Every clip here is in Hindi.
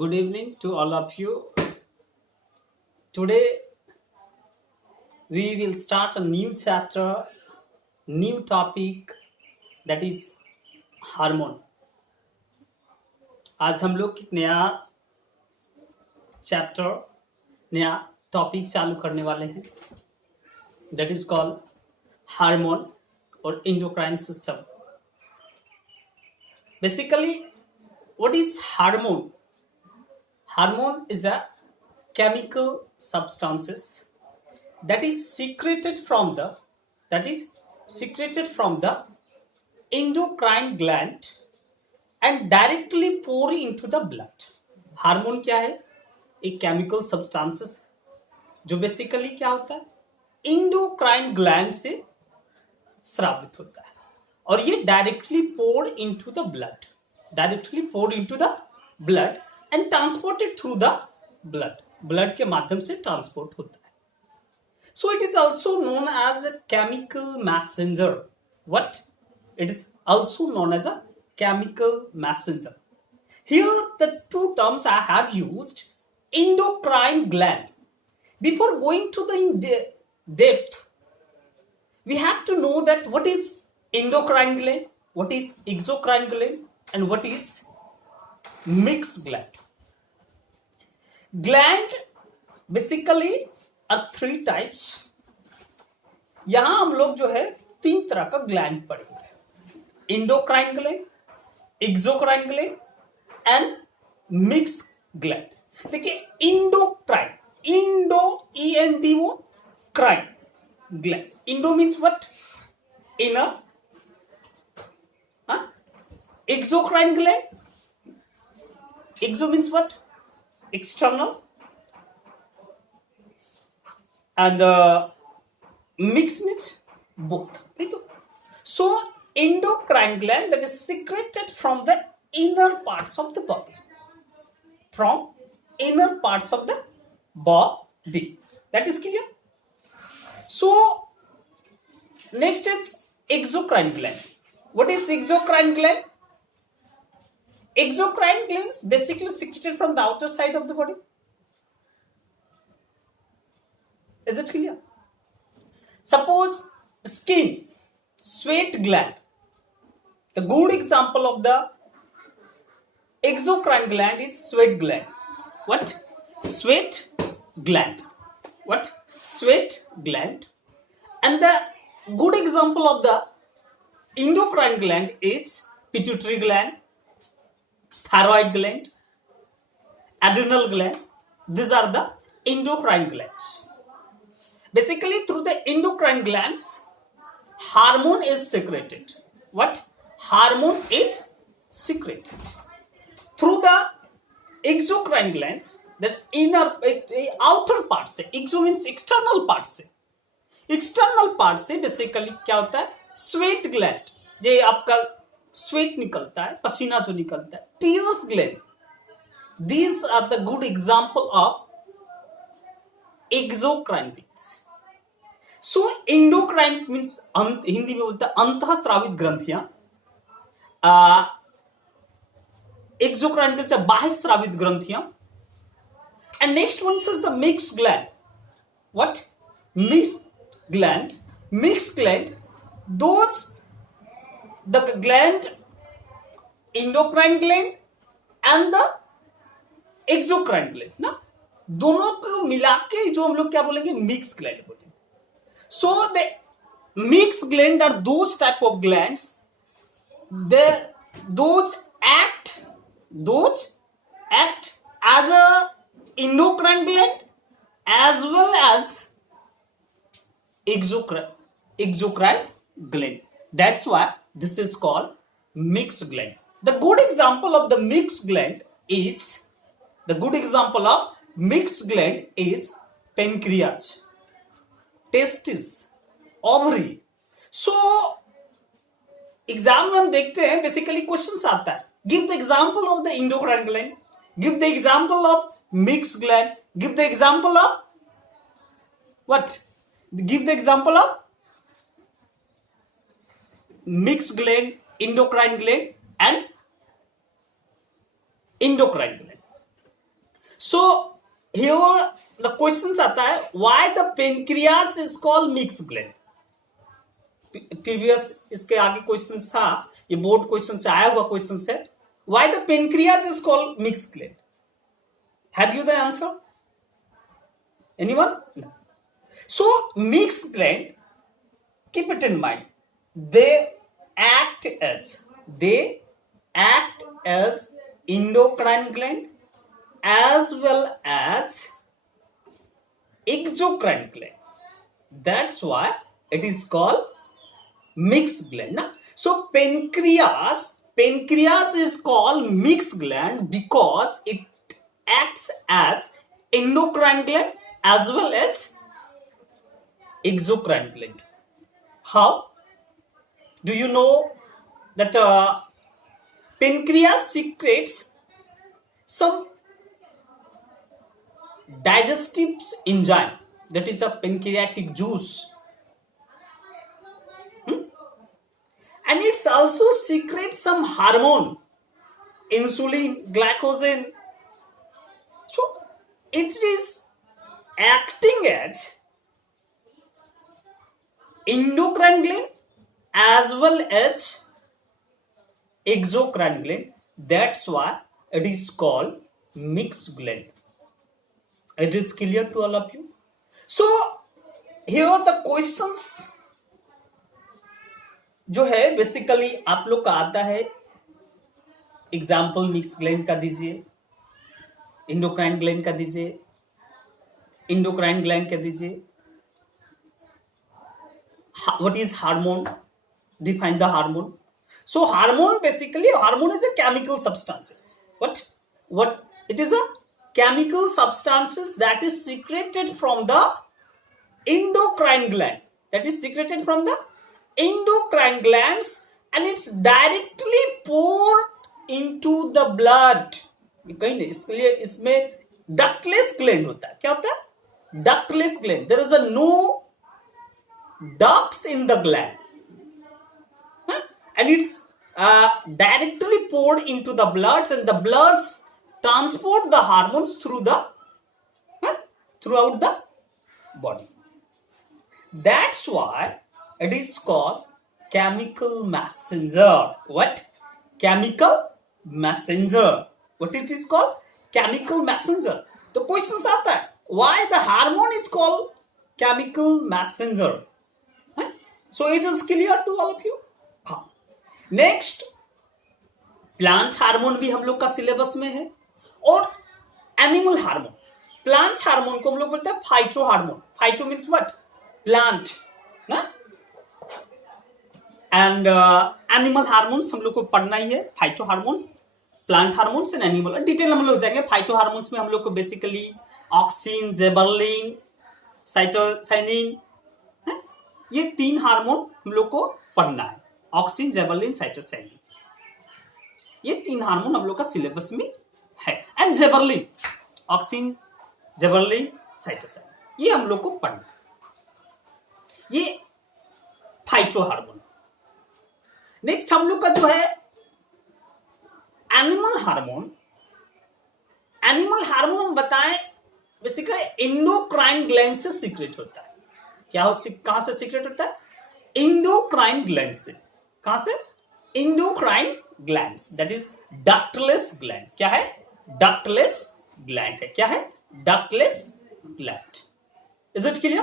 Good evening to all of you. Today we will start a new chapter, new topic that is hormone. आज हम लोग एक नया चैप्टर, नया टॉपिक चालू करने वाले हैं दैट इज कॉल्ड हार्मोन और endocrine system. Basically what is hormone? Hormone is a chemical substances that is secreted from the endocrine gland and directly pour into the blood. Hormone क्या है? एक केमिकल सब्सटेंसेस जो बेसिकली क्या होता है, इंडोक्राइन ग्लैंड से स्रावित होता है और ये directly pour into the blood and transported through the blood के माध्यम से ट्रांसपोर्ट होता है. So it is also known as a chemical messenger. What? It is also known as a chemical messenger. Here the two terms I have used, endocrine gland. Before going to the depth, we have to know that what is endocrine gland, what is exocrine gland, and what is mixed gland. Gland basically are three types. यहां हम लोग जो है तीन तरह का ग्लैंड पढ़ेंगे, endocrine gland, exocrine gland and mix gland. देखिए endocrine, endo ENDO crine gland. Endo means what? Inner. Exocrine gland, exo means what? External. And mix means both. So endocrine gland that is secreted from the inner parts of the body. From inner parts of the body. That is clear? So next is exocrine gland. What is exocrine gland? Exocrine glands basically secreted from the outer side of the body. Is it clear? Suppose skin, sweat gland. The good example of the exocrine gland is sweat gland. What? Sweat gland. What? Sweat gland. And the good example of the endocrine gland is pituitary gland, thyroid gland, adrenal gland. These are the endocrine glands. Basically through the endocrine glands hormone is secreted. What? Hormone is secreted. Through the exocrine glands, the inner outer part से, exo means external part से, external part से basically क्या होता है, sweat gland, ये आपका स्वेट निकलता है, पसीना जो निकलता है, tears gland. These are the good example of exocrine glands. So endocrines means Hindi में बोलते हैं अंतःस्रावित ग्रंथियां. एक्सोक्राइन ग्लैंड बाह्य स्रावित ग्रंथियां. And next one is the mix gland. What? Mix gland those the gland, endocrine gland and the exocrine gland ना, दोनों को मिला के जो हम लोग क्या बोलेंगे, मिक्स ग्लैंड बोलेंगे. So the mixed gland are those type of glands, those act as a endocrine gland as well as exocrine gland. That's why this is called mixed gland. The good example of the mixed gland is pancreas, testis, ovary. So exam में हम देखते हैं बेसिकली क्वेश्चंस आता है, give the example of the endocrine gland, give the example of mixed gland, give the example of what? Give the example of mixed gland, endocrine gland and endocrine gland. So here the question आता है why the pancreas is called mix gland. Previous इसके आगे क्वेश्चन था, ये बोर्ड क्वेश्चन से आया हुआ क्वेश्चन है. Why the pancreas is called mix gland? Have you the answer? Anyone? No. So mixed gland, keep it in mind, they act as endocrine gland as well as exocrine gland. That's why it is called mixed gland. Na? So pancreas is called mixed gland because it acts as endocrine gland as well as exocrine gland. How? Do you know that pancreas secretes some digestive enzyme, that is a pancreatic juice, and it's also secretes some hormone, insulin, glycogen. So it is acting as endocrine gland as well as exocrine gland. That's why it is called mixed gland. It is clear to all of you? So here the questions जो है बेसिकली आप लोग का आता है. एग्जाम्पल मिक्स ग्लैंड का दीजिए, इंडोक्राइन ग्लैंड का दीजिए, इंडोक्राइन ग्लैंड का दीजिए. What is hormone? Define the hormone. So hormone, basically hormone is a chemical substances. What it is a chemical substances that is secreted from the endocrine gland. That is secreted from the endocrine glands and it's directly poured into the blood. कहीं नहीं, इसलिए इसमें ductless gland होता है. क्या होता है? Ductless gland. There is a no ducts in the gland, and it's directly poured into the bloods, and the bloods transport the hormones throughout the body. That's why it is called chemical messenger. What? Chemical messenger. What it is called? Chemical messenger. The questions आता है why the hormone is called chemical messenger. So it is clear to all of you. हाँ. Next, प्लांट हार्मोन भी हम लोग का सिलेबस में है और एनिमल हार्मोन. प्लांट हार्मोन को हम लोग बोलते हैं phyto hormone. Phyto means what? Plant ना. एंड एनिमल हार्मोन्स हम लोग को पढ़ना ही है. Phyto hormones, plant hormones and animal. Detail हम लोग जाएंगे. फाइटो हार्मोन्स में हम लोग को बेसिकली ऑक्सिन, जेबरलिन, साइटोसाइनिन, ये 3 हार्मोन हम लोग को पढ़ना है. ऑक्सिन, जेबरलिन, साइटोसाइनिन, ये 3 हार्मोन हम लोग का सिलेबस में है. एंड जेबरलिन, ऑक्सिन, जेबरलिन, साइटोसाइनिन, ये हम लोग को पढ़ना है. ये फाइटो हार्मोन. नेक्स्ट हम लोग का जो है एनिमल हार्मोन. एनिमल हार्मोन हम बताएं बेसिकली एंडोक्राइन ग्लैंड से सीक्रेट होता है. कहां से सीक्रेट होता है? इंडोक्राइन ग्लैंड से. कहां से? Endocrine glands. That is ductless gland. क्या है? डक्टलेस ग्लैंड है. क्या है? Ductless gland. Is it clear?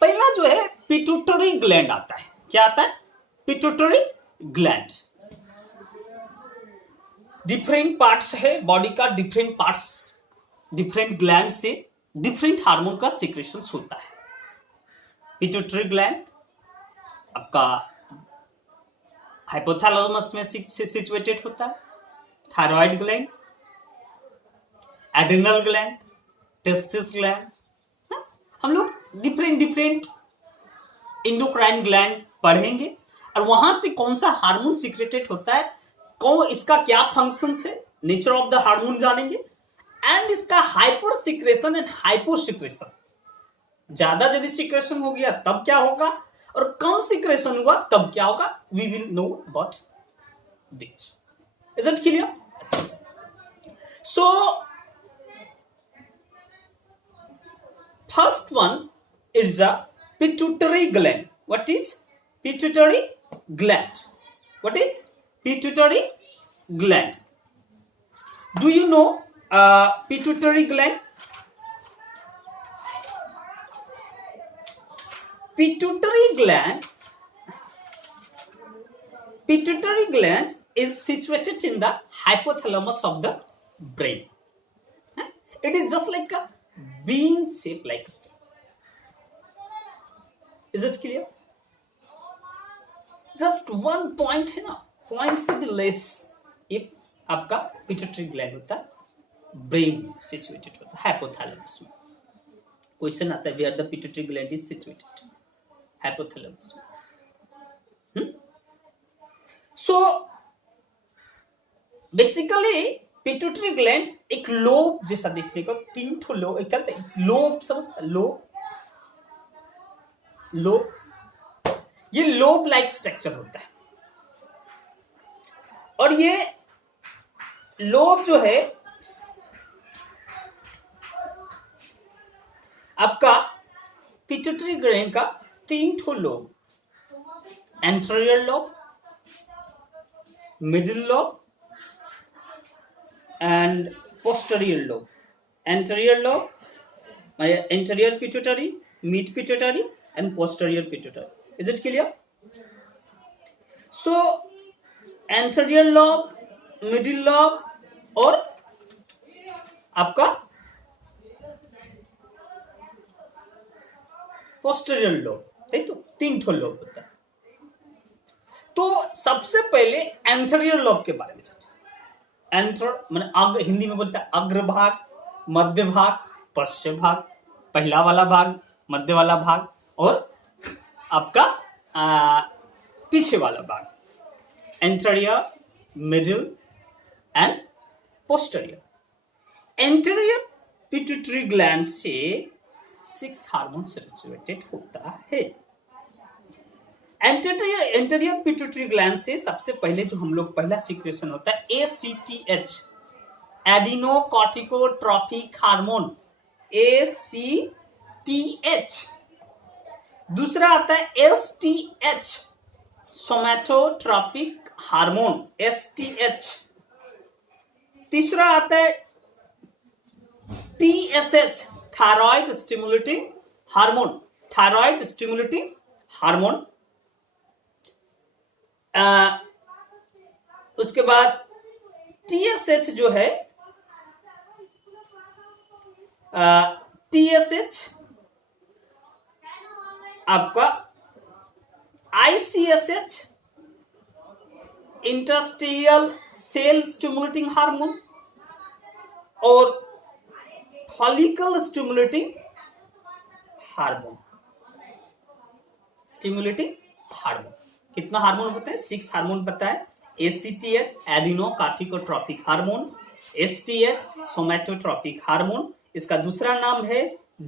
पहला जो है पिट्यूटरी ग्लैंड आता है. क्या आता है? Pituitary gland. डिफरेंट पार्ट्स है बॉडी का. डिफरेंट पार्ट्स, डिफरेंट ग्लैंड से डिफरेंट हार्मोन का सीक्रेशन होता है. पिट्यूटरी ग्लैंड आपका हाइपोथैलेमस में सिचुएटेड होता है. Thyroid gland, adrenal gland, testis gland. हम लोग डिफरेंट इंडोक्राइन ग्लैंड पढ़ेंगे और वहां से कौन सा हार्मोन सीक्रेटेड होता है, कौन इसका क्या फंक्शंस है, नेचर ऑफ द हार्मोन जानेंगे. एंड इसका hyper secretion and hypo secretion. ज्यादा यदि सिक्रेशन हो गया तब क्या होगा और कम सिक्रेशन हुआ तब क्या होगा, we will know about this. Is it clear? So First one is the pituitary gland. What is pituitary gland? What is pituitary gland? Do you know pituitary gland? Pituitary gland is situated in the hypothalamus of the brain. It is just like a bean shape like structure. Is it clear? Just one point है ना, point से भी less if आपका pituitary gland होता है brain situated होता है hypothalamus में. Question आता है where the pituitary gland is situated? Hypothalamus में. So basically pituitary gland एक लोब जैसा दिखने को, 3 ठो लोब, एक कहते हैं लोब, समझता लोब, ये लोब लाइक स्ट्रक्चर होता है. और ये लोब जो है आपका पिट्यूटरी ग्लैंड का 3 ठो lobe, anterior lobe, middle lobe and posterior lobe. Anterior lobe, anterior pituitary, mid pituitary and posterior pituitary. Is it clear? So anterior lobe, middle lobe और आपका posterior lobe, ठीक तो 3 ठो लोब होता है. तो सबसे पहले anterior lobe के बारे में चलते. एंटर माने हिंदी में बोलता है अग्रभाग, मध्य भाग, पश्चिम भाग, पहला वाला भाग, मध्य वाला भाग और आपका पीछे वाला भाग. Anterior, middle and posterior. Anterior pituitary gland से 6 हार्मोन सेक्रेटेड होता है. एंटेरियर पिट्यूटरी ग्लैंड से सबसे पहले जो हम लोग पहला सीक्रेशन होता है ACTH, एडिनोकॉर्टिकोट्रोपिक हार्मोन, ACTH. दूसरा आता है STH, सोमैटोट्रोपिक हार्मोन, STH. तीसरा आता है TSH, thyroid stimulating hormone, thyroid stimulating hormone. उसके बाद TSH जो है, TSH आपका ICSH, interstitial cell stimulating hormone और follicle stimulating hormone. Stimulating hormone कितना हार्मोन होता है? 6 हार्मोन पता है. ACTH, adenocorticotropic hormone, STH, somatotropic hormone. इसका दूसरा नाम है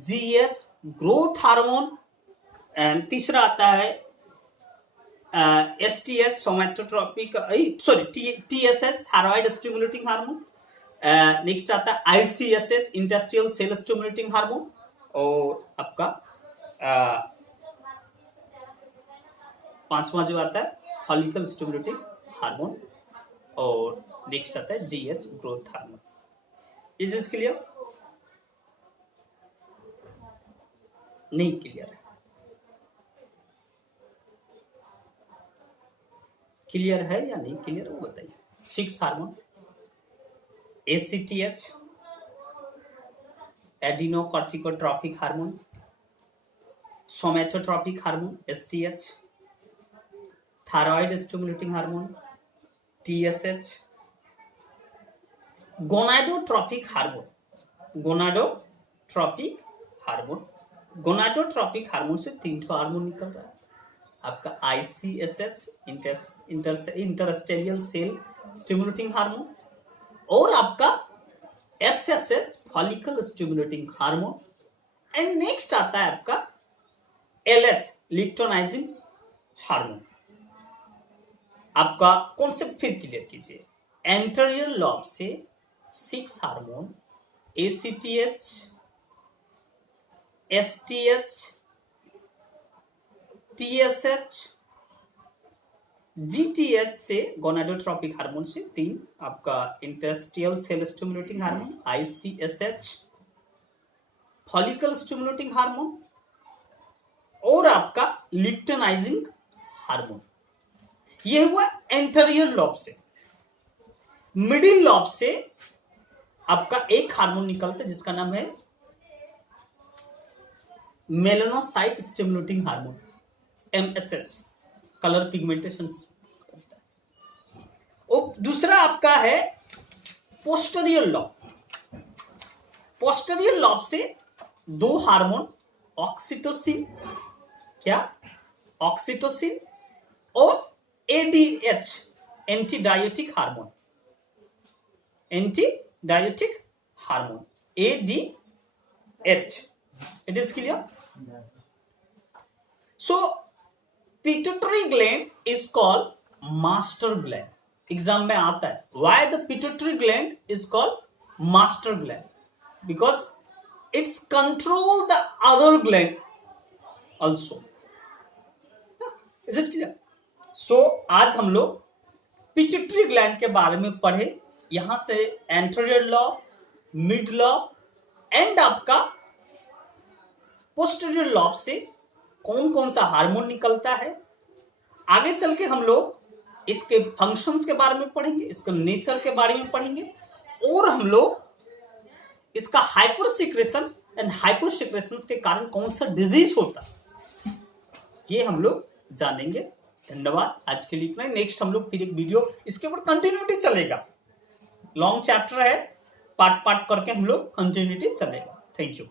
GH, ग्रोथ हार्मोन. एंड तीसरा आता है STH, somatotropic, TSH, thyroid stimulating hormone. Next आता है ICSH, interstitial cell stimulating hormone. और आपका 5वां जो आता है फॉलिकल स्टिमुलेटिंग हार्मोन. और नेक्स्ट आता है GH, growth hormone. Is this clear? नहीं क्लियर है? क्लियर है या नहीं क्लियर है बताइए. 6 hormone ACTH, adenocorticotropic hormone, somatotropic hormone STH, thyroid stimulating hormone TSH, gonadotropic hormone, gonadotropic hormone. Gonadotropic hormone से 3 हार्मोन निकल रहा है आपका ICSH, interstitial cell stimulating hormone. और आपका FSH, follicle stimulating hormone. And next आता है आपका LH, लिक्टोनाइजिंग हार्मोन. आपका कॉन्सेप्ट फिर क्लियर कीजिए. एंटेरियर लॉब से 6 hormone ACTH, STH, TSH, GTH से गोनाडोट्रोपिक हार्मोन से 3 आपका interstitial cell stimulating hormone ICSH, follicle stimulating hormone और आपका लिप्टनाइजिंग हार्मोन। यह हुआ एंटेरियर लॉब से। मिडिल लॉब से आपका एक हार्मोन निकलता है जिसका नाम है melanocyte stimulating hormone MSH, colour pigmentation. और दूसरा आपका है पोस्टीरियर लॉब। पोस्टीरियर लॉब से 2 हार्मोन ऑक्सीटोसिन, क्या ऑक्सीटोसिन और ADH, antidiuretic hormone, antidiuretic hormone ADH। It is clear? So pituitary gland is called master gland. Exam में आता है why the pituitary gland is called master gland, because it's control the other gland also. Is it clear? So आज हम लोग पिट्यूटरी ग्लैंड के बारे में पढ़े। यहां से anterior lobe, mid lobe and आपका पोस्टीरियर लॉब से कौन कौन सा हार्मोन निकलता है। आगे चल के हम लोग इसके फंक्शंस के बारे में पढ़ेंगे, इसके नेचर के बारे में पढ़ेंगे और हम लोग इसका हाइपरसिक्रेशन एंड हाइपोसिक्रेशन के कारण कौन सा डिजीज होता है ये हम लोग जानेंगे। धन्यवाद। आज के लिए इतना ही। नेक्स्ट हम लोग फिर एक वीडियो इसके ऊपर कंटिन्यूटी चलेगा। लॉन्ग चैप्टर है, पार्ट पार्ट करके हम लोग कंटिन्यूटी चलेगा। Thank you.